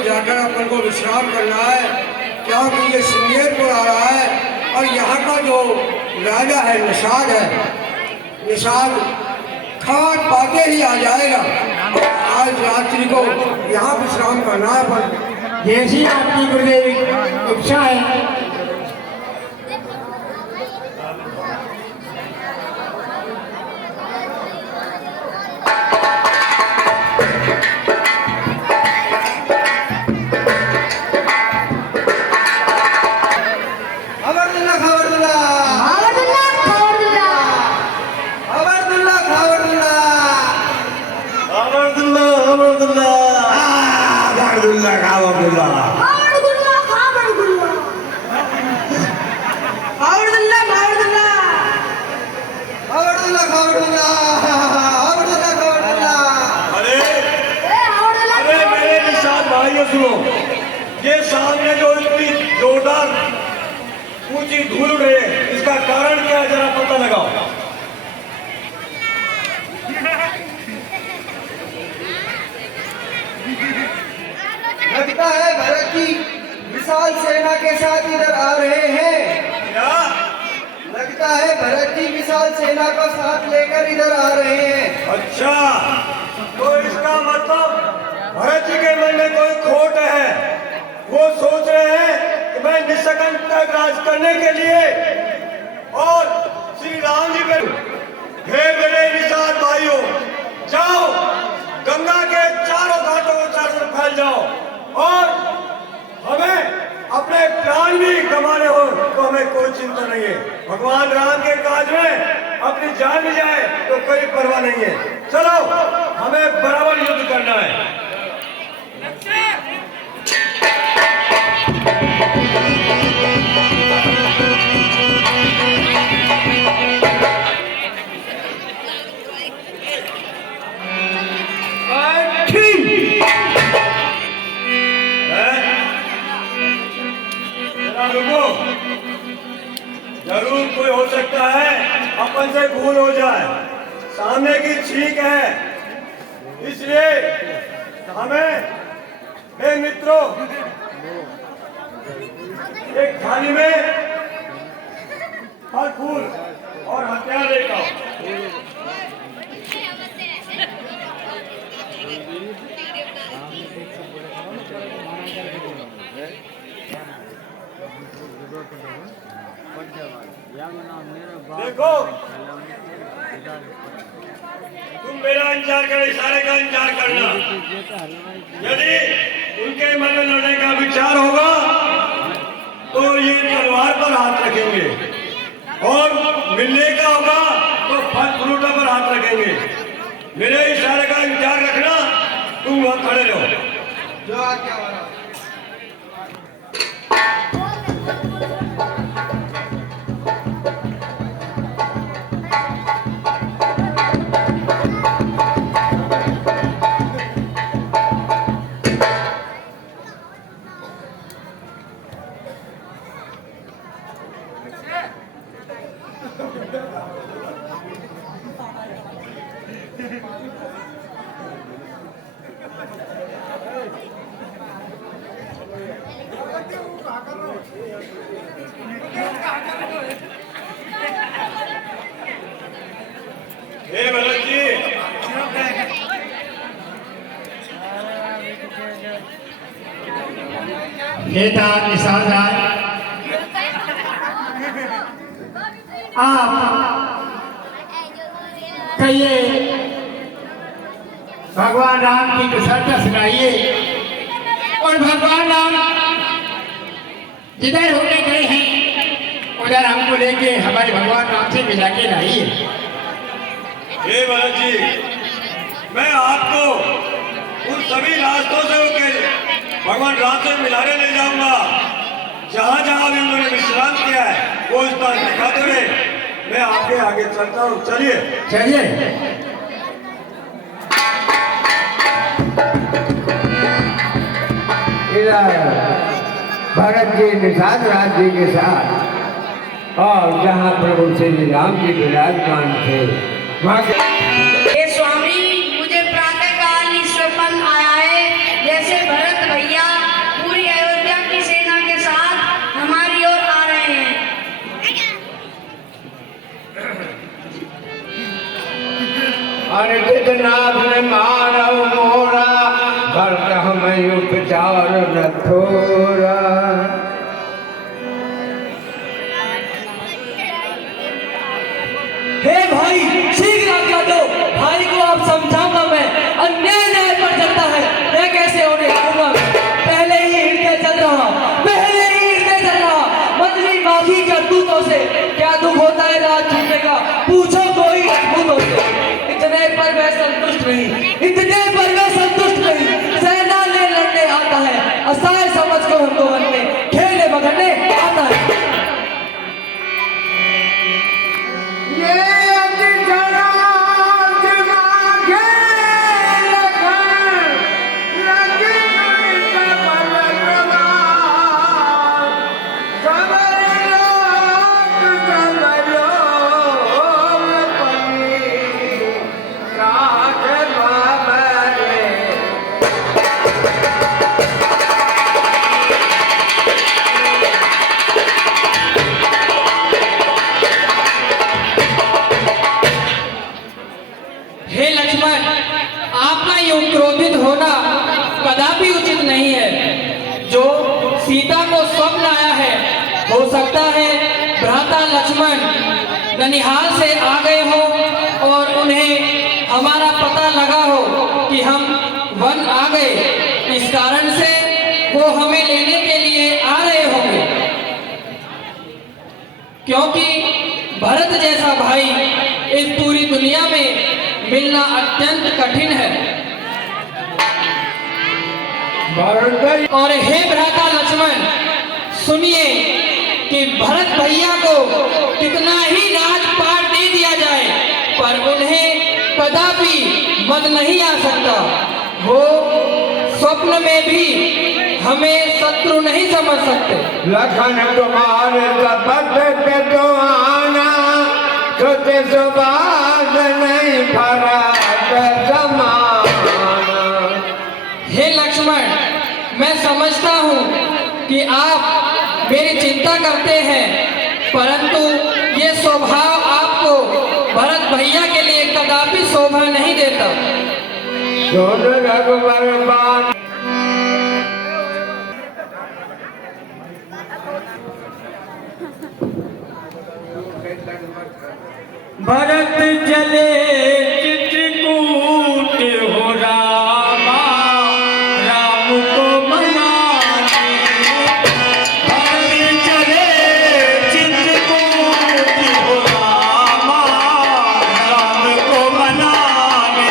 जाकर अपन को विश्राम करना है, क्योंकि ये सिंगेरपुर आ रहा है और यहाँ का जो राजा है निषाद है, निषाद खाट पाते ही आ जाएगा। आज रात्रि को यहाँ विश्राम करना है। पर जैसी आपकी गुरुदेव इच्छा है। सुनो, ये सामने जो इतनी जोरदार ऊंची धूल उड़ रही है, इसका कारण क्या है, जरा पता लगाओ। लगता है भरत जी विशाल सेना के साथ इधर आ रहे हैं। क्या लगता है भरत जी विशाल सेना का साथ लेकर इधर आ रहे हैं। अच्छा, तो इसका मतलब भरत जी के मन में कोई खोट है। वो सोच रहे हैं कि मैं निष्कंटक राज करने के लिए और श्री राम जी पे। हे मेरे निषाद भाइयों, जाओ गंगा के चारों घाटों को चारों तरफ फैल जाओ, और हमें अपने प्राण भी गंवाने हो तो हमें कोई चिंता नहीं है। भगवान राम के काज में अपनी जान भी जाए तो कोई परवाह नहीं है। चलो, हमें बराबर युद्ध करना है। जरूर कोई हो सकता है अपन से भूल हो जाए, सामने की छींक है, इसलिए हमें हे मित्रों एक थाली में फल फूल और हथियार लेकर आओ। देखो, तुम मेरा इंतजार करो, इशारे का इंतजार करना। यदि उनके मन में लड़ने का विचार होगा तो ये तलवार पर हाथ रखेंगे, और मिलने का होगा तो फल फ्रूटों पर हाथ रखेंगे। मेरे इशारे का इंतजार रखना, तुम वहां खड़े रहो। जो आज्ञा हो रहा। हे भरत जी, बेटा निषाद राज, आप कहिए भगवान राम की कुशलता सुनाइए, और भगवान राम जिधर होने गए हैं उधर हमको लेके हमारे भगवान राम से मिला के लाइए। हे भरत जी, मैं आपको उन सभी रास्तों से होकर भगवान राम से मिलाने ले जाऊंगा। जहां जहां भी उन्होंने विश्राम किया है वो स्थान दिखाते हुए मैं आगे आगे चलता हूँ, चलिए। चलिए। इधर भरत जी निषाद राज जी के साथ और जहाँ प्रभु श्री राम जी विराजमान थे वहाँ हे स्वामी, मुझे प्रातःकाल स्वप्न आया है जैसे भरत भैया पूरी अयोध्या की सेना के साथ हमारी ओर आ रहे हैं। अनुचित नाथ ने मानव मोरा भरत हमें उपचार न थोरा। हे भाई, शीघ्र आज्ञा दो, भाई को आप समझाऊंगा मैं। अन्याय न्याय पर चलता है, मैं कैसे होने दूंगा। पहले ही हृदय चल रहा, मंजरी माखी करतूतों से क्या दुख होता है राज जीतने का, पूछो कोई मजबूतों से। इतने पर वह संतुष्ट नहीं, सेना ले लड़ने आता है, असहाय समझ को हमको मन में खेलने बगड़ने आता है। हे लक्ष्मण, आपका यूं क्रोधित होना कदापि उचित नहीं है। जो सीता को स्वप्न आया है, हो सकता है भ्राता लक्ष्मण ननिहाल से आ गए हो और उन्हें हमारा पता लगा हो कि हम वन आ गए, इस कारण से वो हमें लेने के लिए आ रहे होंगे। क्योंकि भरत जैसा भाई इस पूरी दुनिया में मिलना अत्यंत कठिन है। और हे भ्राता लक्ष्मण, सुनिए कि भरत भैया को कितना ही राजपाट दे दिया जाए, पर उन्हें कदापि मद नहीं आ सकता। वो स्वप्न में भी हमें शत्रु नहीं समझ सकते। लखन तुम्हारे शपथ पे तो आना, छोटे सुबाद नहीं फराक जमाना। हे लक्ष्मण, मैं समझता हूँ कि आप मेरी चिंता करते हैं, परंतु ये स्वभाव आपको भरत भैया के लिए कदापि शोभा नहीं देता। सुन रघुवर बात, भरत चले चित्रकूट हो रामा, राम को मनाने। भरत चले चित्रकूट हो रामा, राम को मनाने।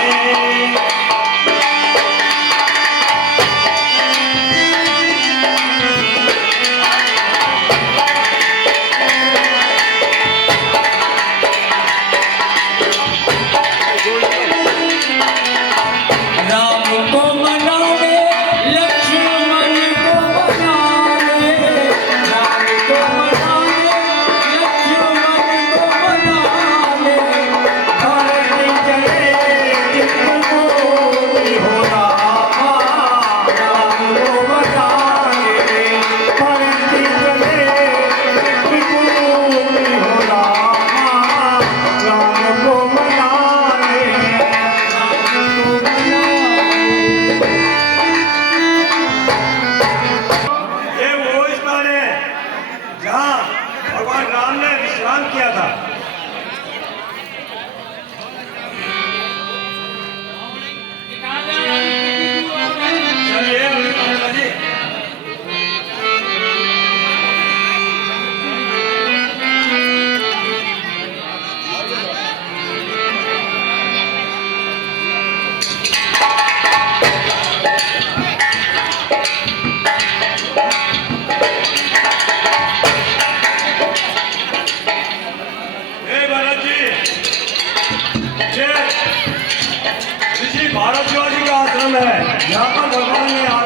यहाँ पर भगवान ने आप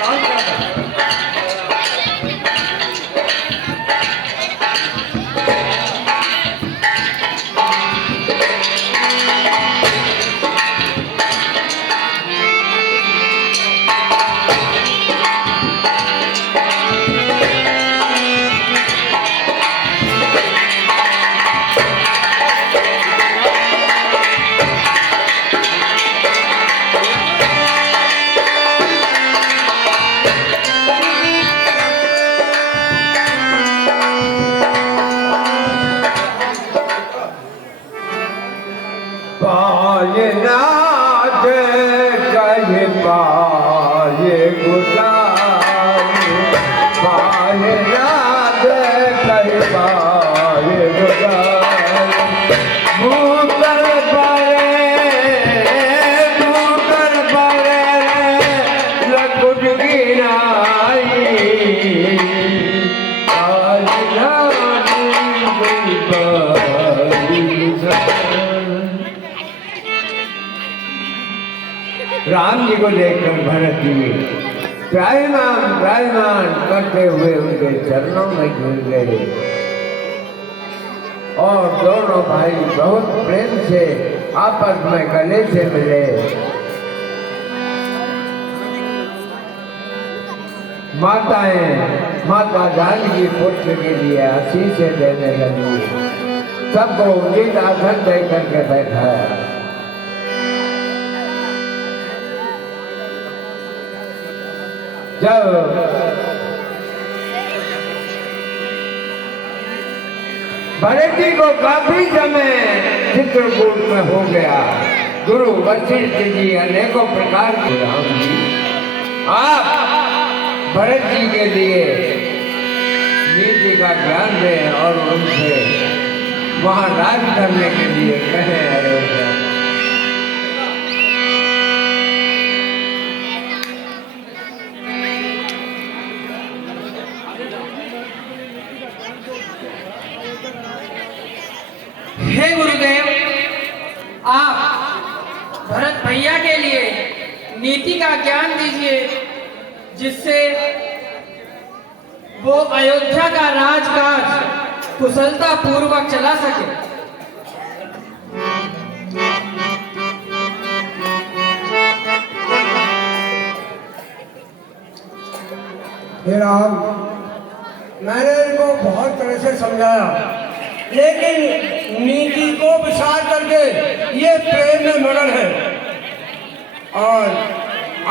काम किया था। पालनाथ कहे पाए गुजारे, पालनाथ कहे पाए गुजारे, भूकर परे लकुट गिराई, पालनाथ कहे पाए गुजारे। राम जी को देखकर भरत जी त्राहिमाम करते हुए उनके चरणों में गिर गए और दोनों भाई बहुत प्रेम से आपस में गले से मिले। माता जानकी पुत्र के लिए आशीषें देने लगी, सबको उचित आसन दे करके बैठाया। जब भरत जी को काफी समय चित्रकूट में हो गया, गुरु वशिष्ठ जी अनेकों प्रकार के राम जी आप भरत जी के लिए नीति का ज्ञान दें और उनसे वहां राज करने के लिए कहें। अयोध्या हे गुरुदेव, आप भरत भैया के लिए नीति का ज्ञान दीजिए, जिससे वो अयोध्या का राजकाज कुशलता पूर्वक चला सके। हे राम, मैंने इनको बहुत तरह से समझाया, लेकिन नीति को विचार करके ये प्रेम में मगन है। और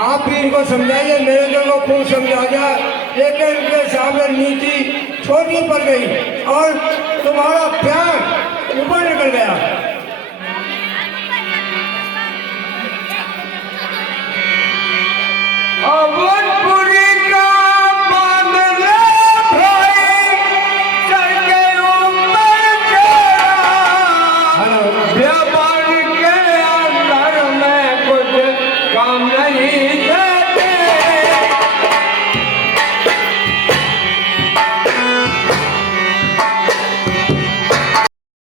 आप भी इनको समझाइए, मेरे दिल को खूब समझा दिया, लेकिन इनके सामने नीति छोटी पड़ गई और तुम्हारा प्यार ऊपर निकल गया। और वो